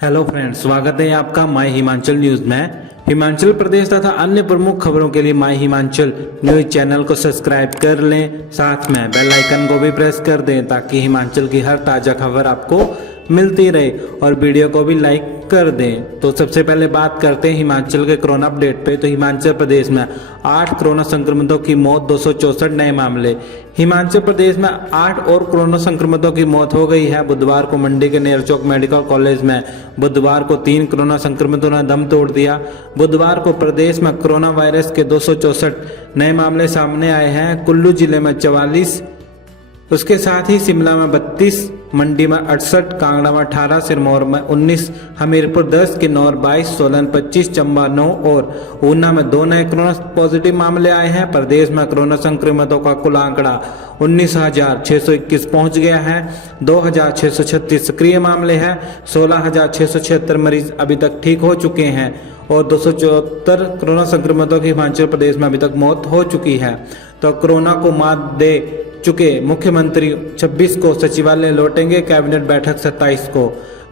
Hello friends, स्वागत है आपका माय हिमाचल न्यूज में। हिमाचल प्रदेश तथा अन्य प्रमुख खबरों के लिए माय हिमाचल न्यूज चैनल को सब्सक्राइब कर लें, साथ में बेल आइकन को भी प्रेस कर दें ताकि हिमाचल की हर ताज़ा खबर आपको मिलती रहे और वीडियो को भी लाइक कर दें। तो सबसे पहले बात करते हैं हिमाचल के कोरोना अपडेट पे। तो हिमाचल प्रदेश में 8 कोरोना संक्रमितों की मौत, 264 नए मामले। हिमाचल प्रदेश में 8 और कोरोना संक्रमितों की मौत हो गई है। बुधवार को मंडी के नेरचौक मेडिकल कॉलेज में बुधवार को 3 कोरोना संक्रमितों ने दम तोड़ दिया। बुधवार को प्रदेश में कोरोना वायरस के 264 नए मामले सामने आए हैं। कुल्लू जिले में 44, उसके साथ ही शिमला में 32, मंडी में 68, कांगड़ा में 18, सिरमौर में 19, हमीरपुर 10, किन्नौर 22, सोलन 25, चंबा 9 और ऊना में 2 नए कोरोना पॉजिटिव मामले आए हैं। प्रदेश में कोरोना संक्रमितों का कुल आंकड़ा 19,621 पहुंच गया है। 2,636 सक्रिय मामले हैं। 16,676 मरीज अभी तक ठीक हो चुके हैं और 274 कोरोना संक्रमितों की हिमाचल प्रदेश में अभी तक मौत हो चुकी है। तो कोरोना को मात दे चुके मुख्यमंत्री 26 को सचिवालय लौटेंगे। कैबिनेट बैठक 27 को।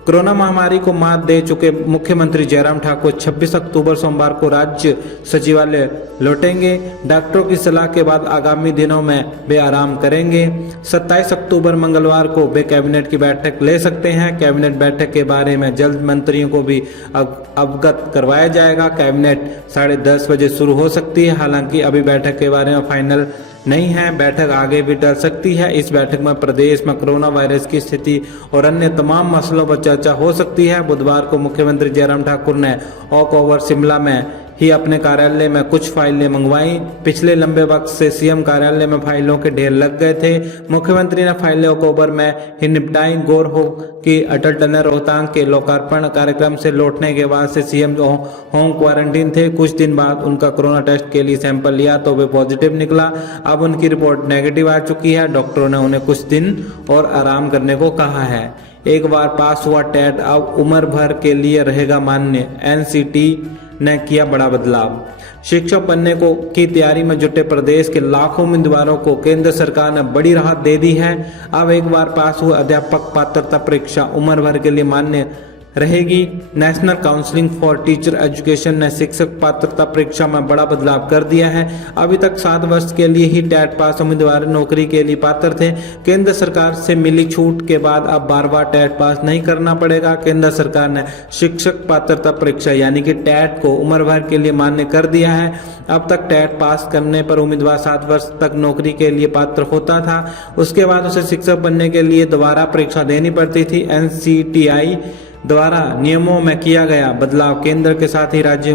कोरोना महामारी को मात दे चुके मुख्यमंत्री जयराम ठाकुर 26 अक्टूबर सोमवार को राज्य सचिवालय लौटेंगे। डॉक्टरों की सलाह के बाद आगामी दिनों में वे आराम करेंगे। 27 अक्टूबर मंगलवार को वे कैबिनेट की बैठक ले सकते हैं। कैबिनेट बैठक के बारे में जल्द मंत्रियों को भी अवगत करवाया जाएगा। कैबिनेट 10:30 बजे शुरू हो सकती है। हालांकि अभी बैठक के बारे में फाइनल नहीं है, बैठक आगे भी टल सकती है। इस बैठक में प्रदेश में कोरोना वायरस की स्थिति और अन्य तमाम मसलों पर चर्चा हो सकती है। बुधवार को मुख्यमंत्री जयराम ठाकुर ने वॉक ओवर शिमला में ही अपने कार्यालय में कुछ फाइलें मंगवाई। पिछले लंबे वक्त से सीएम कार्यालय में फाइलों के ढेर लग गए थे। मुख्यमंत्री ने फाइलें वॉक ओवर में ही निपटाई। गौर हो कि अटल टनल रोहतांग के लोकार्पण कार्यक्रम से लौटने के बाद से सीएम होम क्वारंटीन थे। कुछ दिन बाद उनका कोरोना टेस्ट के लिए सैंपल लिया तो वे पॉजिटिव निकला। अब उनकी रिपोर्ट नेगेटिव आ चुकी है। डॉक्टरों ने उन्हें कुछ दिन और आराम करने को कहा है। एक बार पास हुआ टेट अब उम्र भर के लिए रहेगा मान्य। एनसीटी ने किया बड़ा बदलाव। शिक्षक बनने को की तैयारी में जुटे प्रदेश के लाखों उम्मीदवारों को केंद्र सरकार ने बड़ी राहत दे दी है। अब एक बार पास हुआ अध्यापक पात्रता परीक्षा उम्र भर के लिए मान्य रहेगी। National counselling for teacher education ने शिक्षक पात्रता परीक्षा में बड़ा बदलाव कर दिया है। अभी तक 7 वर्ष के लिए ही टेट पास उम्मीदवार नौकरी के लिए पात्र थे। केंद्र सरकार से मिली छूट के बाद अब बार-बार टेट पास नहीं करना पड़ेगा। केंद्र सरकार ने शिक्षक पात्रता परीक्षा यानी कि टेट को उम्र भर के लिए मान्य कर दिया है। अब तक टेट पास करने पर उम्मीदवार 7 वर्ष तक नौकरी के लिए पात्र होता था। उसके बाद उसे शिक्षक बनने के लिए दोबारा परीक्षा देनी पड़ती थी। एनसीटीआई द्वारा नियमों में किया गया बदलाव केंद्र के साथ ही राज्य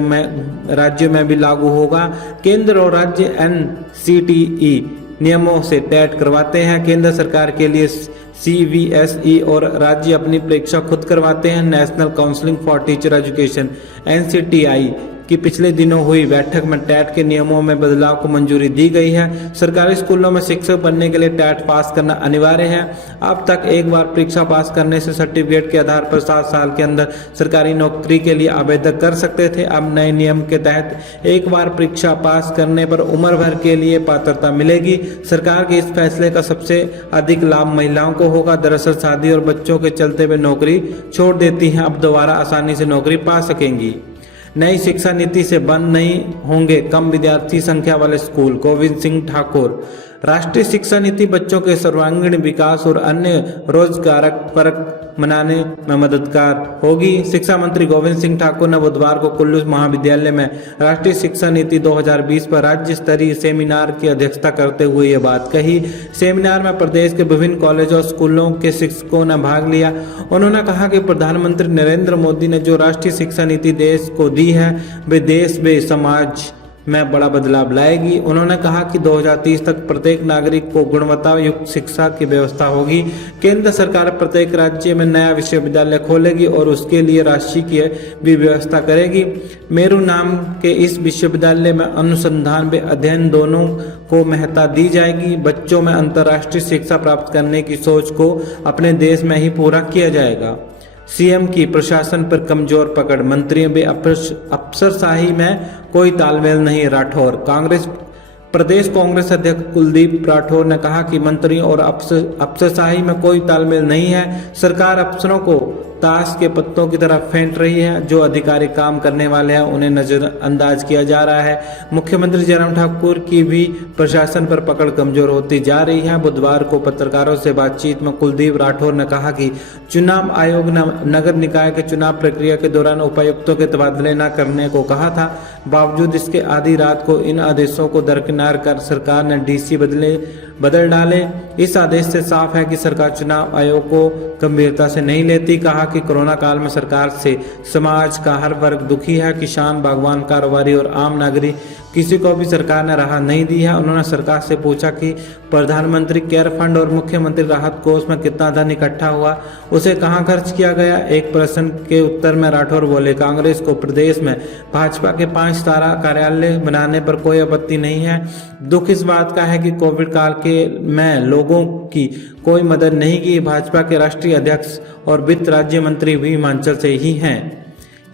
में भी लागू होगा। केंद्र और राज्य एनसीटीई नियमों से टेट करवाते हैं। केंद्र सरकार के लिए सीबीएसई और राज्य अपनी परीक्षा खुद करवाते हैं। National counselling for teacher education NCTE की पिछले दिनों हुई बैठक में टेट के नियमों में बदलाव को मंजूरी दी गई है। सरकारी स्कूलों में शिक्षक बनने के लिए टेट पास करना अनिवार्य है। अब तक एक बार परीक्षा पास करने से सर्टिफिकेट के आधार पर 7 साल के अंदर सरकारी नौकरी के लिए आवेदन कर सकते थे। अब नए नियम के तहत एक बार परीक्षा पास करने पर उम्र भर के लिए पात्रता मिलेगी। सरकार के इस फैसले का सबसे अधिक लाभ महिलाओं को होगा। दरअसल शादी और बच्चों के चलते वे नौकरी छोड़ देती हैं, अब दोबारा आसानी से नौकरी पा सकेंगी। नई शिक्षा नीति से बंद नहीं होंगे कम विद्यार्थी संख्या वाले स्कूल। गोविंद सिंह ठाकुर। राष्ट्रीय शिक्षा नीति बच्चों के सर्वांगीण विकास और अन्य रोजगारक परक मनाने में मददगार होगी। शिक्षा मंत्री गोविंद सिंह ठाकुर ने बुधवार को कुल्लू महाविद्यालय में राष्ट्रीय शिक्षा नीति 2020 पर राज्य स्तरीय सेमिनार की अध्यक्षता करते हुए ये बात कही। सेमिनार में प्रदेश के विभिन्न कॉलेजों और स्कूलों के शिक्षकों ने भाग लिया। उन्होंने कहा कि प्रधानमंत्री नरेंद्र मोदी ने जो राष्ट्रीय शिक्षा नीति देश को दी है वे देश व समाज में बड़ा बदलाव लाएगी। उन्होंने कहा कि 2030 तक प्रत्येक नागरिक को गुणवत्ता युक्त शिक्षा की व्यवस्था होगी। केंद्र सरकार प्रत्येक राज्य में नया विश्वविद्यालय खोलेगी और उसके लिए राशि की भी व्यवस्था करेगी। मेरू नाम के इस विश्वविद्यालय में अनुसंधान व अध्ययन दोनों को महत्ता दी जाएगी। बच्चों में अंतर्राष्ट्रीय शिक्षा प्राप्त करने की सोच को अपने देश में ही पूरा किया जाएगा। सीएम की प्रशासन पर कमजोर पकड़, मंत्रियों में अफसरशाही में कोई तालमेल नहीं। राठौर। प्रदेश कांग्रेस अध्यक्ष कुलदीप राठौर ने कहा कि मंत्रियों और अफसरशाही में कोई तालमेल नहीं है। सरकार अफसरों को ताश के पत्तों की तरह फेंट रही है। जो अधिकारी काम करने वाले हैं उन्हें नजरअंदाज किया जा रहा है। मुख्यमंत्री जयराम ठाकुर की भी प्रशासन पर पकड़ कमजोर होती जा रही है। बुधवार को पत्रकारों से बातचीत में कुलदीप राठौर ने कहा कि चुनाव आयोग ने नगर निकाय के चुनाव प्रक्रिया के दौरान उपायुक्तों के तबादले न करने को कहा था। बावजूद इसके आधी रात को इन आदेशों को दरकिनार कर सरकार ने डीसी बदल डाले। इस आदेश से साफ है कि सरकार चुनाव आयोग को गंभीरता से नहीं लेती। कहा कि कोरोना काल में सरकार से समाज का हर वर्ग दुखी है। किसान, बागवान, कारोबारी और आम नागरिक किसी को भी सरकार ने राहत नहीं दी है। उन्होंने सरकार से पूछा कि प्रधानमंत्री केयर फंड और मुख्यमंत्री राहत कोष में कितना धन इकट्ठा हुआ, उसे कहां खर्च किया गया। एक प्रश्न के उत्तर में राठौर बोले, कांग्रेस को प्रदेश में भाजपा के 5 तारा कार्यालय बनाने पर कोई आपत्ति नहीं है। दुख इस बात का है कि कोविड काल में लोगों की कोई मदद नहीं की। भाजपा के राष्ट्रीय अध्यक्ष और वित्त राज्य मंत्री भी हिमाचल से ही हैं।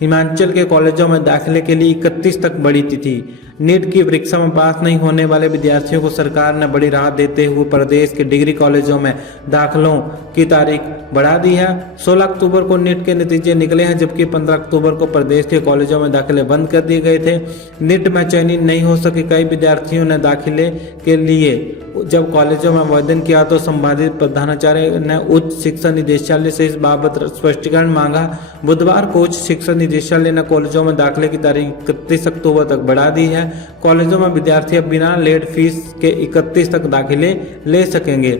हिमाचल के कॉलेजों में दाखिले के लिए 31 तक बढ़ी तिथि। नीट की परीक्षा में पास नहीं होने वाले विद्यार्थियों को सरकार ने बड़ी राहत देते हुए प्रदेश के डिग्री कॉलेजों में दाखिलों की तारीख बढ़ा दी है। 16 अक्टूबर को नीट के नतीजे निकले हैं, जबकि 15 अक्टूबर को प्रदेश के कॉलेजों में दाखिले बंद कर दिए गए थे। नीट में चयनित नहीं हो सके कई विद्यार्थियों ने दाखिले के लिए जब कॉलेजों में आवेदन किया तो संबंधित प्रधानाचार्य ने उच्च शिक्षा निदेशालय से इस बाबत स्पष्टीकरण मांगा। बुधवार को उच्च शिक्षा निदेशालय ने कॉलेजों में दाखिले की तारीख 31 अक्टूबर तक बढ़ा दी है। कॉलेजों में विद्यार्थी अब बिना लेट फीस के 31 तक दाखिले ले सकेंगे।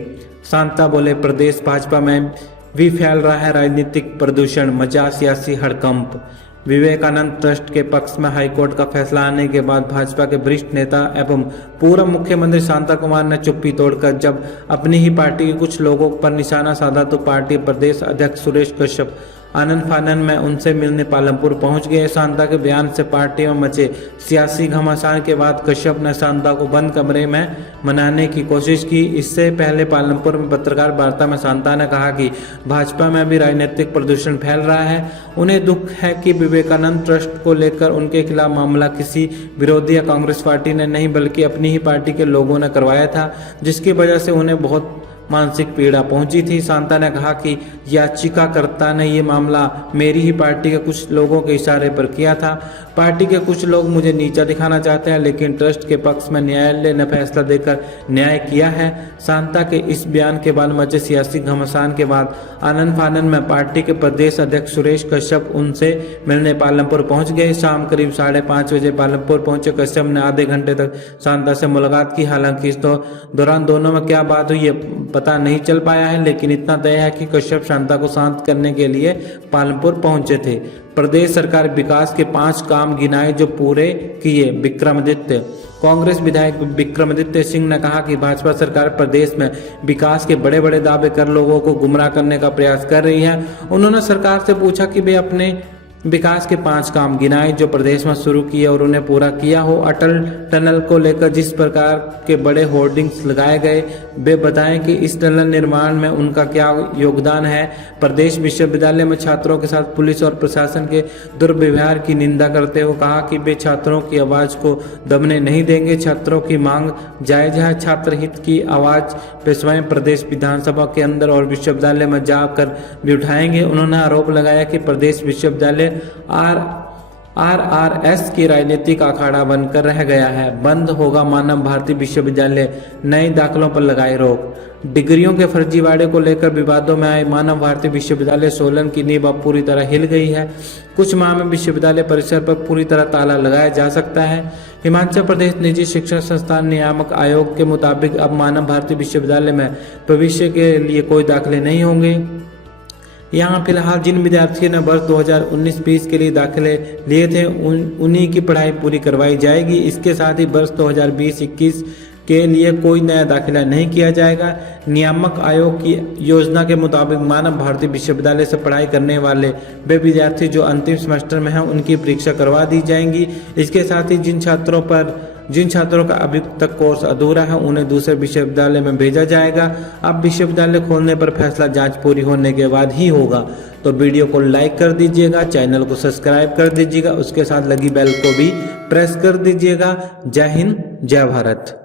शांता बोले, प्रदेश भाजपा में भी फैल रहा है राजनीतिक प्रदूषण, मचा सियासी हड़कंप। विवेकानंद ट्रस्ट के पक्ष में हाईकोर्ट का फैसला आने के बाद भाजपा के वरिष्ठ नेता एवं पूर्व मुख्यमंत्री शांता कुमार ने चुप्पी तोड़कर जब अपनी ही पार्टी के कुछ लोगों पर निशाना साधा तो पार्टी प्रदेश अध्यक्ष सुरेश कश्यप आनंद फानन में उनसे मिलने पालमपुर पहुंच गए। शांता के बयान से पार्टी में मचे सियासी घमासान के बाद कश्यप ने शांता को बंद कमरे में मनाने की कोशिश की। इससे पहले पालमपुर में पत्रकार वार्ता में शांता ने कहा कि भाजपा में भी राजनीतिक प्रदूषण फैल रहा है। उन्हें दुख है कि विवेकानंद ट्रस्ट को लेकर उनके खिलाफ मामला किसी विरोधी या कांग्रेस पार्टी ने नहीं बल्कि अपनी ही पार्टी के लोगों ने करवाया था, जिसकी वजह से उन्हें बहुत मानसिक पीड़ा पहुंची थी। शांता ने कहा कि याचिकाकर्ता ने ये मामला मेरी ही पार्टी के कुछ लोगों के इशारे पर किया था। पार्टी के कुछ लोग मुझे नीचा दिखाना चाहते हैं, लेकिन ट्रस्ट के पक्ष में न्यायालय ने फैसला देकर न्याय किया है। शांता के इस बयान के बाद मचे सियासी घमासान के बाद आनंद फानन में पार्टी के प्रदेश अध्यक्ष सुरेश कश्यप उनसे मिलने पालमपुर पहुंच गए। शाम करीब 5:30 बजे पालमपुर पहुंचे कश्यप ने आधे घंटे तक शांता से मुलाकात की। हालांकि इस दौरान दोनों में क्या बात हुई ये पता नहीं चल पाया है, लेकिन इतना तय है कि कश्यप शांता को शांत करने के लिए पालमपुर पहुंचे थे। प्रदेश सरकार विकास के 5 काम गिनाए जो पूरे किए। विक्रमादित्य कांग्रेस विधायक विक्रमादित्य सिंह ने कहा कि भाजपा सरकार प्रदेश में विकास के बड़े बड़े दावे कर लोगों को गुमराह करने का प्रयास कर रही है। उन्होंने सरकार से पूछा कि वे अपने विकास के 5 काम गिनाए जो प्रदेश में शुरू किए और उन्हें पूरा किया हो। अटल टनल को लेकर जिस प्रकार के बड़े होर्डिंग्स लगाए गए वे बताएं कि इस टनल निर्माण में उनका क्या योगदान है। प्रदेश विश्वविद्यालय में छात्रों के साथ पुलिस और प्रशासन के दुर्व्यवहार की निंदा करते हुए कहा कि वे छात्रों की आवाज को दबने नहीं देंगे। छात्रों की मांग जायज है। छात्र हित की आवाज वे स्वयं प्रदेश विधानसभा के अंदर और विश्वविद्यालय में जाकर भी उठाएंगे। उन्होंने आरोप लगाया कि प्रदेश विश्वविद्यालय आरआरएस की राजनीतिक अखाड़ा बनकर रह गया है। बंद होगा मानव भारती विश्वविद्यालय, नए दाखिलों पर लगाए रोक। डिग्रियों के फर्जीवाड़े को लेकर विवादों में आए मानव भारती विश्वविद्यालय सोलन की नींव अब पूरी तरह हिल गई है। कुछ माह में विश्वविद्यालय परिसर पर पूरी तरह ताला लगाया जा सकता है। हिमाचल प्रदेश निजी शिक्षण संस्थान नियामक आयोग के मुताबिक अब मानव भारती विश्वविद्यालय में भविष्य के लिए कोई दाखिले नहीं होंगे। यहाँ फिलहाल जिन विद्यार्थियों ने वर्ष 2019-20 के लिए दाखिले लिए थे उन्हीं की पढ़ाई पूरी करवाई जाएगी। इसके साथ ही वर्ष 2020-21 के लिए कोई नया दाखिला नहीं किया जाएगा। नियामक आयोग की योजना के मुताबिक मानव भारती विश्वविद्यालय से पढ़ाई करने वाले वे विद्यार्थी जो अंतिम सेमेस्टर में हैं उनकी परीक्षा करवा दी जाएंगी। इसके साथ ही जिन छात्रों का अभी तक कोर्स अधूरा है उन्हें दूसरे विश्वविद्यालय में भेजा जाएगा। अब विश्वविद्यालय खोलने पर फैसला जांच पूरी होने के बाद ही होगा। तो वीडियो को लाइक कर दीजिएगा, चैनल को सब्सक्राइब कर दीजिएगा, उसके साथ लगी बेल को भी प्रेस कर दीजिएगा। जय हिंद, जय भारत।